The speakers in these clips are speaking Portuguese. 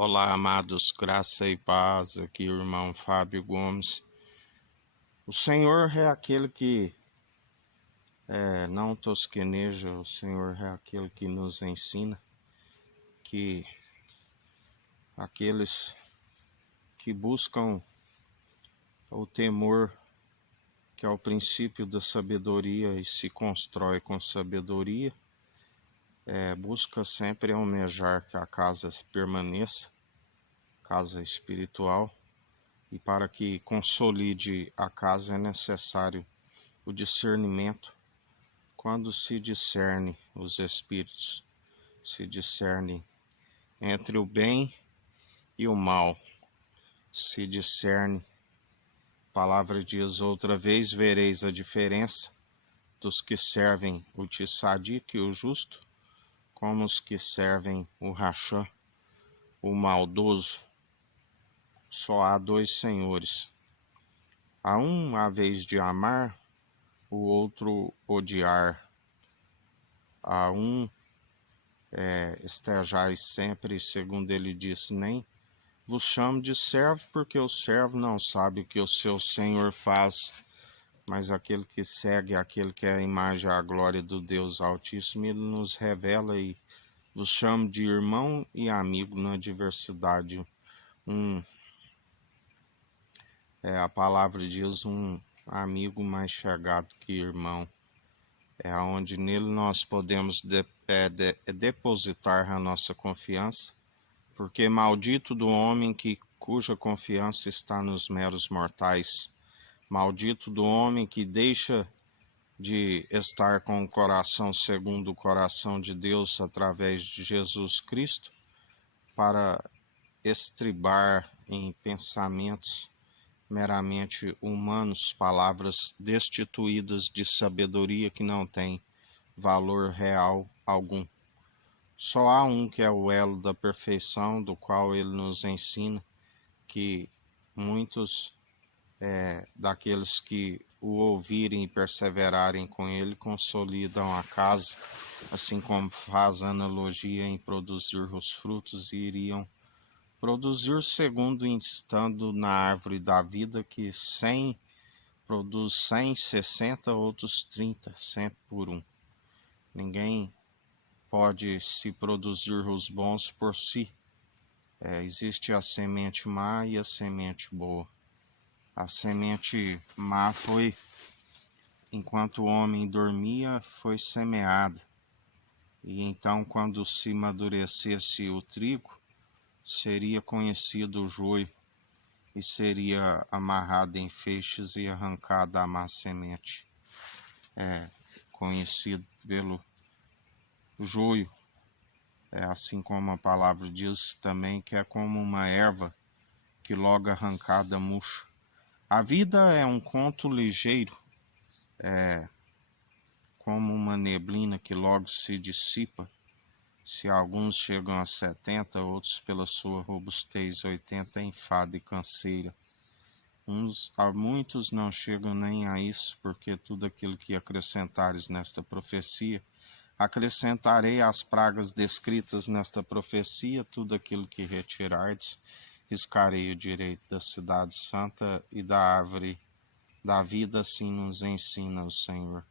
Olá, amados, graça e paz, aqui o irmão Fábio Gomes. O Senhor é aquele que não tosqueneja, o Senhor é aquele que nos ensina que aqueles que buscam o temor, que é o princípio da sabedoria e se constrói com sabedoria, busca sempre almejar que a casa permaneça, casa espiritual, e para que consolide a casa é necessário o discernimento. Quando se discerne os espíritos, se discerne entre o bem e o mal, se discerne. A palavra diz: outra vez vereis a diferença dos que servem o tissadique e o justo, como os que servem o rachã, o maldoso. Só há dois senhores. A um há vez de amar, o outro odiar. A um estejais sempre, segundo ele diz, nem vos chamo de servo, porque o servo não sabe o que o seu senhor faz, mas aquele que segue, aquele que é a imagem e a glória do Deus Altíssimo, ele nos revela e vos chamo de irmão e amigo na diversidade. A palavra diz um amigo mais chegado que irmão. É onde nele nós podemos depositar a nossa confiança, porque maldito do homem cuja confiança está nos meros mortais. Maldito do homem que deixa de estar com o coração segundo o coração de Deus através de Jesus Cristo para estribar em pensamentos meramente humanos, palavras destituídas de sabedoria que não têm valor real algum. Só há um que é o elo da perfeição, do qual ele nos ensina que muitos daqueles que o ouvirem e perseverarem com ele consolidam a casa, assim como faz analogia em produzir os frutos, e iriam produzir segundo estando na árvore da vida, que 100 produz 100, 60, outros 30, 100 por um. Ninguém pode se produzir os bons por si. Existe a semente má e a semente boa. A semente má foi, enquanto o homem dormia, foi semeada. E então, quando se amadurecesse o trigo, seria conhecido o joio, e seria amarrado em feixes e arrancada a má semente. Conhecido pelo joio. Assim como a palavra diz também que é como uma erva que logo arrancada murcha. A vida é um conto ligeiro, como uma neblina que logo se dissipa. Se alguns chegam a 70, outros pela sua robustez 80, enfada e canseira. Muitos não chegam nem a isso, porque tudo aquilo que acrescentares nesta profecia, acrescentarei às pragas descritas nesta profecia, tudo aquilo que retirardes, riscarei o direito da cidade santa e da árvore da vida, assim nos ensina o Senhor.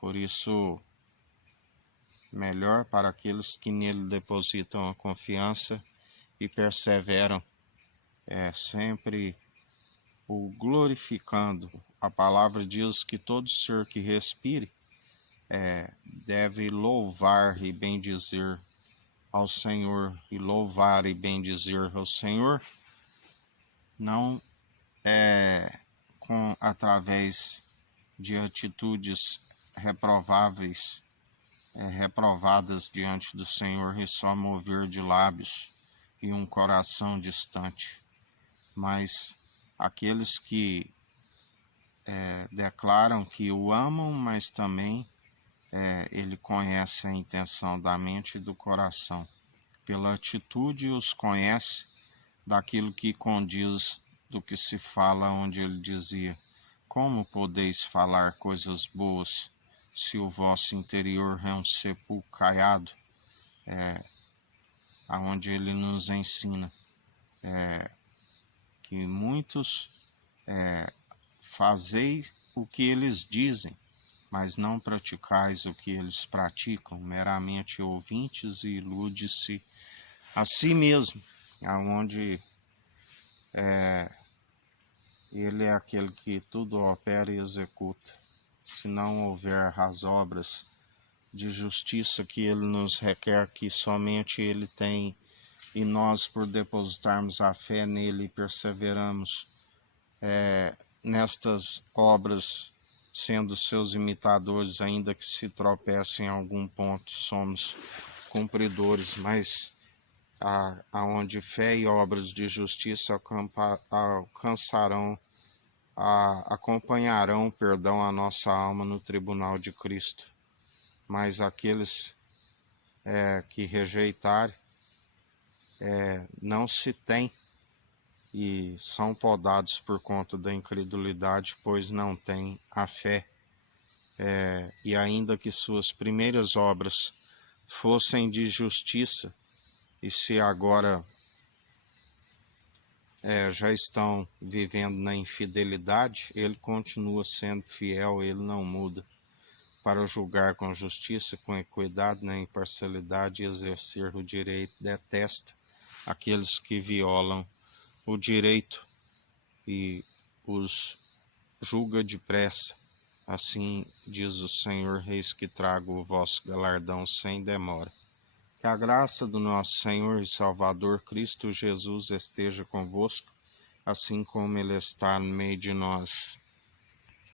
Por isso, melhor para aqueles que nele depositam a confiança e perseveram, sempre o glorificando. A palavra diz que todo ser que respire deve louvar e bendizer ao Senhor, e louvar e bendizer ao Senhor não através de atitudes reprováveis, reprovadas diante do Senhor, e só mover de lábios e um coração distante, mas aqueles que declaram que o amam, mas também ele conhece a intenção da mente e do coração. Pela atitude os conhece daquilo que condiz do que se fala, onde ele dizia: como podeis falar coisas boas se o vosso interior é um sepulcro caiado? aonde ele nos ensina que muitos fazeis o que eles dizem, mas não praticais o que eles praticam, meramente ouvintes e ilude-se a si mesmo, aonde ele é aquele que tudo opera e executa. Se não houver as obras de justiça que ele nos requer, que somente ele tem, e nós, por depositarmos a fé nele e perseveramos nestas obras, sendo seus imitadores, ainda que se tropecem em algum ponto, somos cumpridores, mas aonde fé e obras de justiça acompanharão, perdão, a nossa alma no tribunal de Cristo. Mas aqueles que rejeitarem, não se têm e são podados por conta da incredulidade, pois não têm a fé. E ainda que suas primeiras obras fossem de justiça, e se agora já estão vivendo na infidelidade, ele continua sendo fiel, ele não muda, para julgar com justiça, com equidade, na imparcialidade e exercer o direito. Detesta aqueles que violam o direito e os julga depressa. Assim diz o Senhor: eis que trago o vosso galardão sem demora. Que a graça do nosso Senhor e Salvador Cristo Jesus esteja convosco, assim como Ele está no meio de nós.